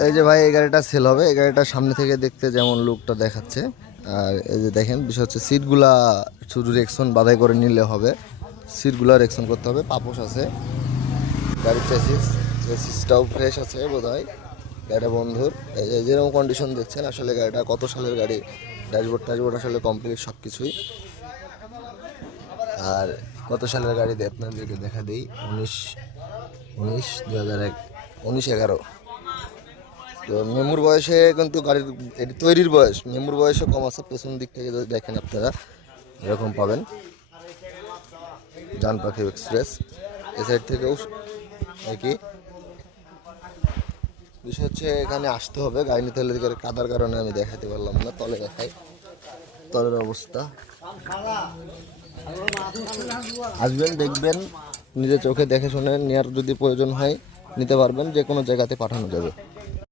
এই যে ভাই, এই গাড়িটা সেল হবে। এই গাড়িটা সামনে থেকে দেখতে যেমন লুকটা দেখাচ্ছে, আর এই যে দেখেন বিষয় হচ্ছে সিটগুলা শুধু রেকশন বাধাই করে নিলে হবে, সিটগুলা রেকশন করতে হবে। পাপোশ আছে গাড়ির, চেসিসটাও ফ্রেশ আছে বোধ হয় গাড়িটা বন্ধুর। এই যে যেরকম কন্ডিশন দেখছেন, আসলে গাড়িটা কত সালের গাড়ি, ড্যাশবোর্ড আসলে কমপ্লিট সব কিছুই। আর কত সালের গাড়ি দিয়ে আপনাদেরকে দেখা দিই, 2001, 1911। তো মেমুর বয়সে কিন্তু গাড়ির এটি তৈরির বয়স মেমুর বয়সে কম আছে। পেছন দিক থেকে যদি দেখেন আপনারা এরকম পাবেন, জান পাখি এক্সপ্রেস। এ সাইড থেকেও একই বিষয় হচ্ছে, এখানে আসতে হবে গাড়ি নিতে হলে। কাদার কারণে আমি দেখাতে পারলাম না, তলে দেখাই তলের অবস্থা। আসবেন, দেখবেন, নিজের চোখে দেখে শুনে নেওয়ার যদি প্রয়োজন হয় নিতে পারবেন, যে কোনো জায়গাতে পাঠানো যাবে।